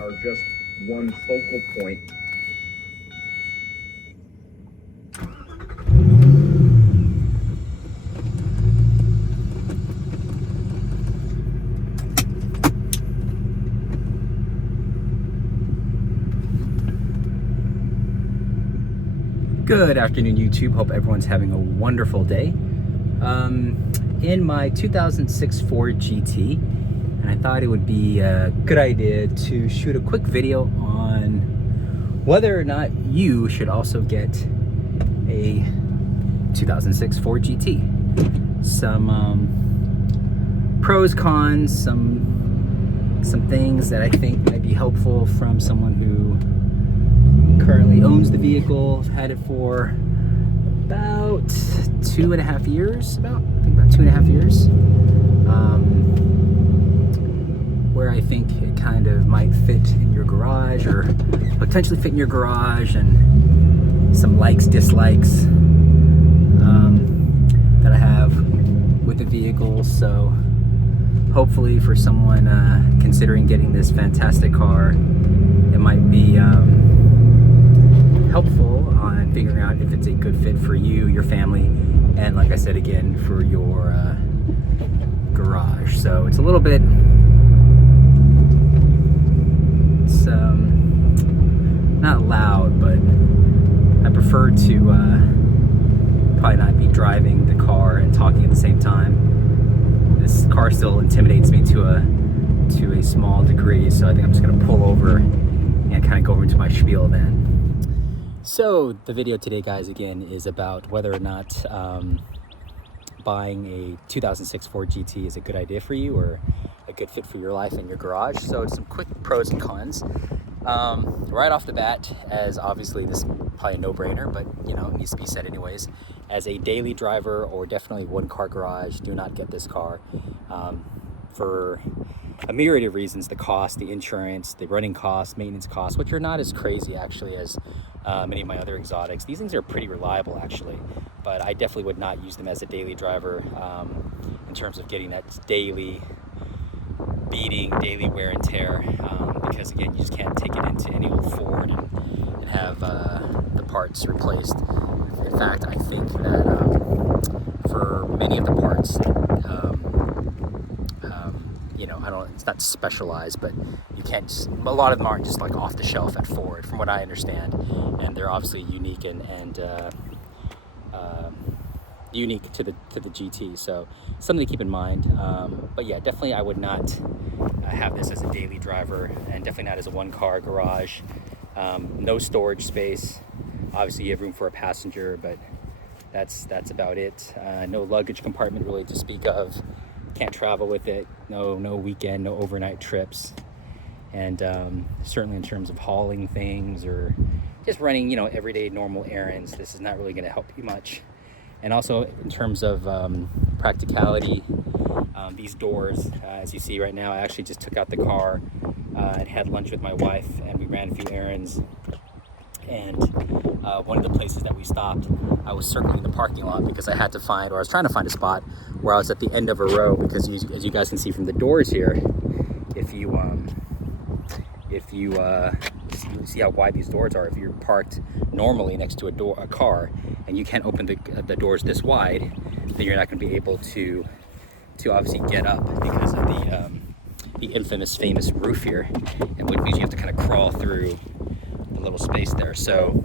are just one focal point. Good afternoon, YouTube. Hope everyone's having a wonderful day. In my 2006 Ford GT, and I thought it would be a good idea to shoot a quick video on whether or not you should also get a 2006 Ford GT. Some pros, cons, some things that I think might be helpful from someone who currently owns the vehicle. I've had it for about 2.5 years, about 2.5 years, where I think it kind of might fit in your garage, or potentially fit in your garage, and some likes, dislikes that I have with the vehicle. So hopefully for someone considering getting this fantastic car, it might be helpful on figuring out if it's a good fit for you, your family, and like I said again, for your garage. So it's a little bit, it's not loud, but I prefer to probably not be driving the car and talking at the same time. This car still intimidates me to a small degree, so I think I'm just going to pull over and kind of go over into my spiel then. So the video today, guys, again, is about whether or not buying a 2006 Ford GT is a good idea for you or a good fit for your life and your garage. So some quick pros and cons. Right off the bat, as obviously this is probably a no-brainer, but you know, it needs to be said anyways. As a daily driver or definitely one-car garage, do not get this car for a myriad of reasons: the cost, the insurance, the running costs, maintenance costs, which are not as crazy actually as many of my other exotics. These things are pretty reliable actually, but I definitely would not use them as a daily driver in terms of getting that daily beating, daily wear and tear, because again, you just can't take it into any old Ford and have the parts replaced. In fact, I think that for many of the parts, you know, it's not specialized, but you can't just, a lot of them aren't just like off the shelf at Ford, from what I understand, and they're obviously unique and unique to the GT, so something to keep in mind. But yeah, definitely I would not have this as a daily driver, and definitely not as a one-car garage. No storage space. Obviously you have room for a passenger, but that's about it. No luggage compartment really to speak of. Can't travel with it. No weekend, no overnight trips. And certainly in terms of hauling things or just running, you know, everyday normal errands, this is not really going to help you much. And also in terms of practicality, these doors, as you see right now, I actually just took out the car and had lunch with my wife, and we ran a few errands. And one of the places that we stopped, I was circling the parking lot because I had to find, or I was trying to find a spot where I was at the end of a row, because as you guys can see from the doors here, if you see how wide these doors are, if you're parked normally next to a car and you can't open the doors this wide, then you're not going to be able to obviously get up because of the famous roof here, and which means you have to kind of crawl through the little space there. So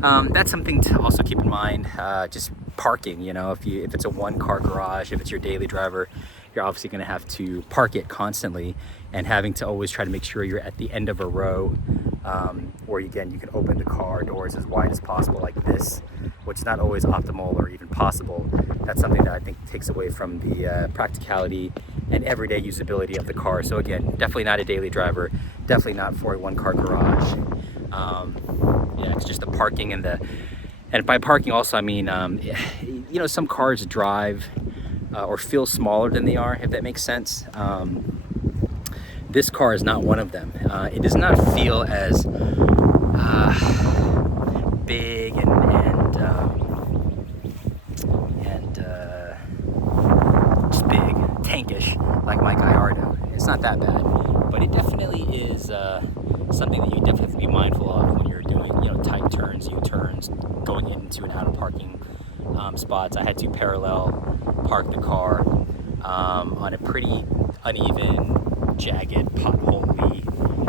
that's something to also keep in mind. Just parking, you know, if it's a one-car garage, if it's your daily driver, you're obviously going to have to park it constantly, and having to always try to make sure you're at the end of a row, where again you can open the car doors as wide as possible like this, which is not always optimal or even possible. That's something that I think takes away from the practicality and everyday usability of the car. So again, definitely not a daily driver, definitely not for a one-car garage. Yeah, it's just the parking and by parking also I mean, you know, some cars drive or feel smaller than they are, if that makes sense. This car is not one of them. It does not feel as big and just big, tankish like my Gallardo. It's not that bad, but it definitely is something that you definitely have to be mindful of when you're doing, you know, tight turns, U-turns, going into and out of parking spots. I had to parallel park the car on a pretty uneven, jagged, potholey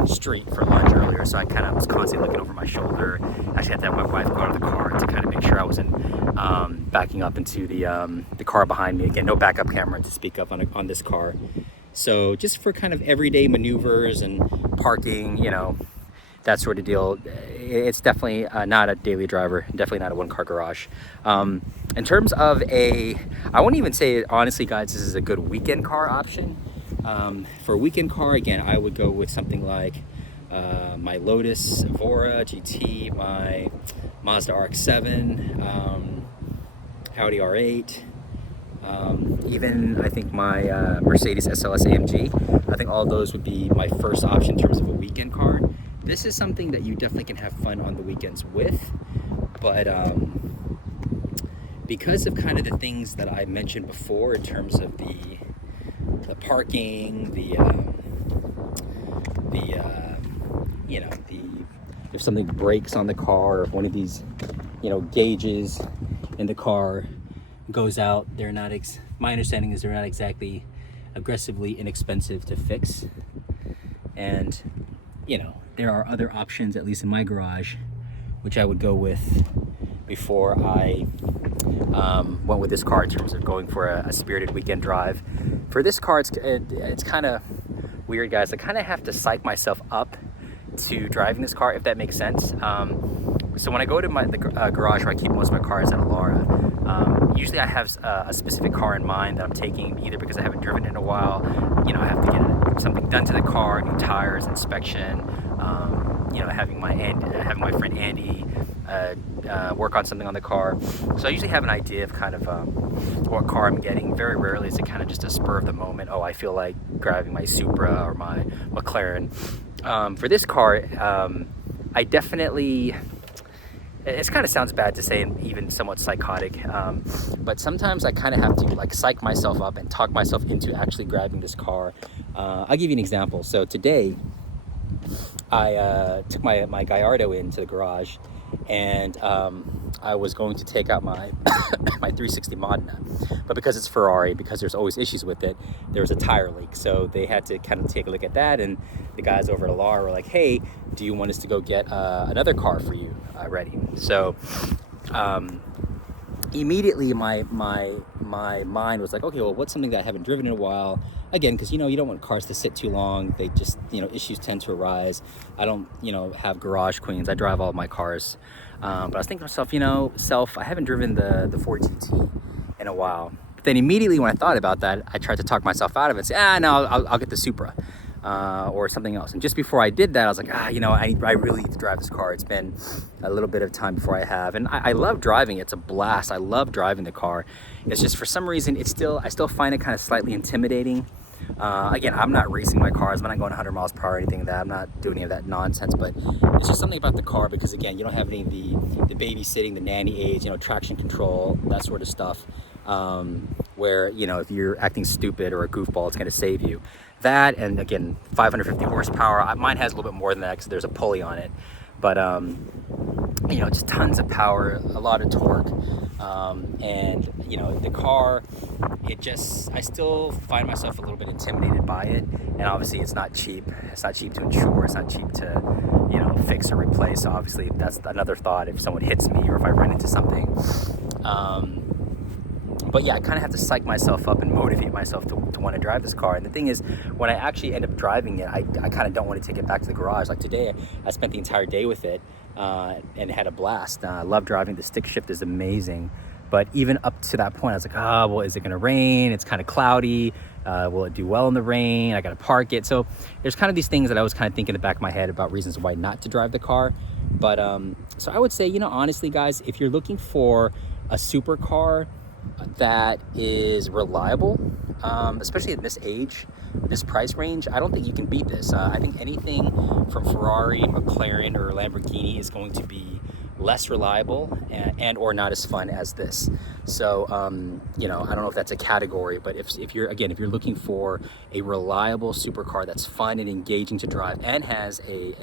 street for lunch earlier, so I kind of was constantly looking over my shoulder. Actually had to have my wife go out of the car to kind of make sure I wasn't backing up into the car behind me. Again, no backup camera to speak of on this car. So just for kind of everyday maneuvers and parking, you know, that sort of deal, it's definitely not a daily driver, definitely not a one-car garage. In terms of I won't even say, honestly, guys, this is a good weekend car option. For a weekend car, again, I would go with something like my Lotus Evora GT, my Mazda RX-7, Audi R8, even I think my Mercedes SLS AMG. I think all those would be my first option in terms of a weekend car. This is something that you definitely can have fun on the weekends with, but because of kind of the things that I mentioned before in terms of the parking, you know, if something breaks on the car, or if one of these, you know, gauges in the car goes out, they're not, my understanding is they're not exactly aggressively inexpensive to fix. And, you know, there are other options, at least in my garage, which I would go with before I went with this car in terms of going for a spirited weekend drive. For this car, it's kind of weird, guys. I kind of have to psych myself up to driving this car, if that makes sense. So when I go to the garage where I keep most of my cars at Alara, usually I have a specific car in mind that I'm taking, either because I haven't driven in a while, you know, I have to get something done to the car, new tires, inspection, you know, having my friend Andy work on something on the car. So I usually have an idea of kind of what car I'm getting. Very rarely is it kind of just a spur of the moment. Oh, I feel like driving my Supra or my McLaren. For this car, I definitely, it kind of sounds bad to say and even somewhat psychotic, but sometimes I kind of have to like psych myself up and talk myself into actually grabbing this car. I'll give you an example. So today I took my Gallardo into the garage, and I was going to take out my my 360 Modena, but because it's Ferrari, because there's always issues with it, there was a tire leak, so they had to kind of take a look at that. And the guys over at Alara were like, hey, do you want us to go get another car for you ready? So immediately my mind was like, okay, well, what's something that I haven't driven in a while? Again, because, you know, you don't want cars to sit too long. They just, you know, issues tend to arise. I don't, you know, have garage queens. I drive all of my cars. But I was thinking to myself, you know, I haven't driven the Ford GT in a while. But then immediately when I thought about that, I tried to talk myself out of it and say, no, I'll get the Supra or something else. And just before I did that, I was like, you know, I really need to drive this car. It's been a little bit of time before I have. And I love driving. It's a blast. I love driving the car. It's just for some reason, I still find it kind of slightly intimidating. Again, I'm not racing my cars. I'm not going 100 miles per hour or anything like that. I'm not doing any of that nonsense, but it's just something about the car because, again, you don't have any of the babysitting, the nanny aids, you know, traction control, that sort of stuff, where, you know, if you're acting stupid or a goofball, it's going to save you. That, and again, 550 horsepower. Mine has a little bit more than that because there's a pulley on it. But, you know, just tons of power, a lot of torque. And, you know, the car, I still find myself a little bit intimidated by it. And obviously it's not cheap. It's not cheap to insure. It's not cheap to, you know, fix or replace. Obviously that's another thought if someone hits me or if I run into something. But yeah, I kind of have to psych myself up and motivate myself to want to drive this car. And the thing is, when I actually end up driving it, I kind of don't want to take it back to the garage. Like today, I spent the entire day with it and had a blast. I love driving. The stick shift is amazing. But even up to that point, I was like, well, is it going to rain? It's kind of cloudy. Will it do well in the rain? I got to park it. So there's kind of these things that I was kind of thinking in the back of my head about reasons why not to drive the car. But so I would say, you know, honestly, guys, if you're looking for a supercar that is reliable, especially at this age, this price range, I don't think you can beat this. I think anything from Ferrari, McLaren, or Lamborghini is going to be less reliable and or not as fun as this. So you know, I don't know if that's a category, but if you're looking for a reliable supercar that's fun and engaging to drive and has a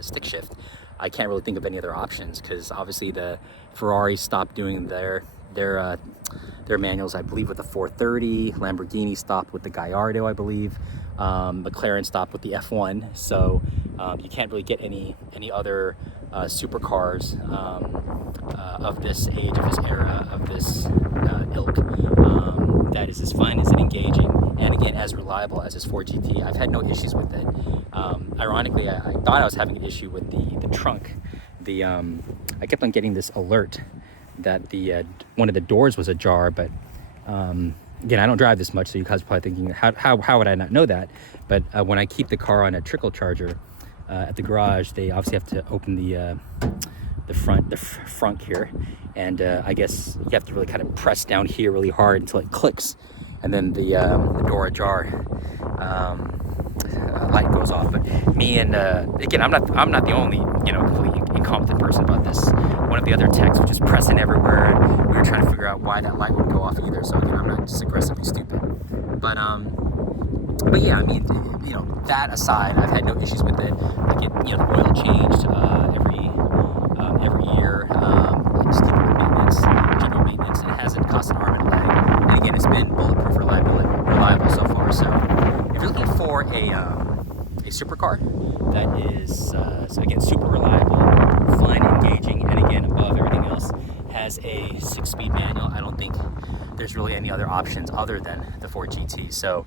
stick shift, I can't really think of any other options, because obviously the Ferrari stopped doing their manuals, I believe, with the 430. Lamborghini stopped with the Gallardo, I believe. McLaren stopped with the F1. So you can't really get any other supercars of this age, of this era, of this ilk that is as fun, as engaging, and again as reliable as this Ford GT. I've had no issues with it. Ironically, I thought I was having an issue with the trunk. I kept on getting this alert that one of the doors was ajar, but again, I don't drive this much, so you guys are probably thinking, how would I not know that? But when I keep the car on a trickle charger at the garage, they obviously have to open the front here, and I guess you have to really kind of press down here really hard until it clicks, and then the door ajar light goes off. But me and again, I'm not the only completely incompetent person about this. One of the other techs was just pressing everywhere, and we were trying to figure out why that light would go off either. So again, I'm not just aggressively stupid, but yeah, I mean, that aside, I've had no issues with it. I get the oil changed every year, just keep it with maintenance, general maintenance, and it hasn't cost an arm and a leg. And again, it's been bulletproof, reliable so far. So if you're looking for a supercar that is so again super reliable, fun, engaging, and again above everything else, has a 6-speed manual, I don't think there's really any other options other than the Ford GT. So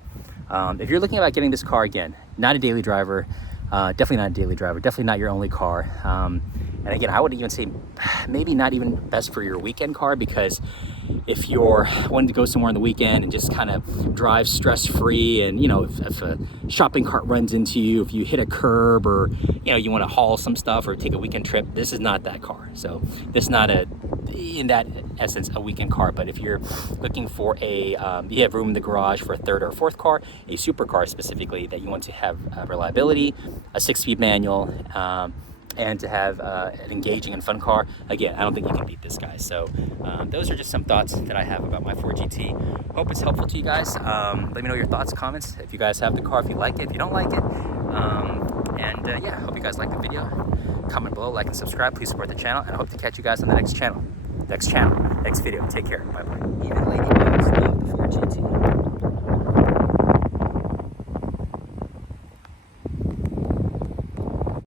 if you're looking about getting this car, again, not a daily driver, definitely not a daily driver, definitely not your only car. And again, I would even say maybe not even best for your weekend car, because if you're wanting to go somewhere on the weekend and just kind of drive stress-free, and if a shopping cart runs into you, if you hit a curb, or you want to haul some stuff or take a weekend trip, this is not that car. So this is not in that essence a weekend car. But if you're looking for you have room in the garage for a third or fourth car, a supercar specifically, that you want to have reliability, a 6-speed manual, and to have an engaging and fun car, again, I don't think you can beat this guy. So those are just some thoughts that I have about my Ford GT. Hope it's helpful to you guys. Let me know your thoughts, comments, if you guys have the car, if you like it, if you don't like it. Yeah, hope you guys like the video. Comment below, like and subscribe. Please support the channel, and I hope to catch you guys on the next video. Take care. Bye-bye. Even Lady Bugs love the Ford GT.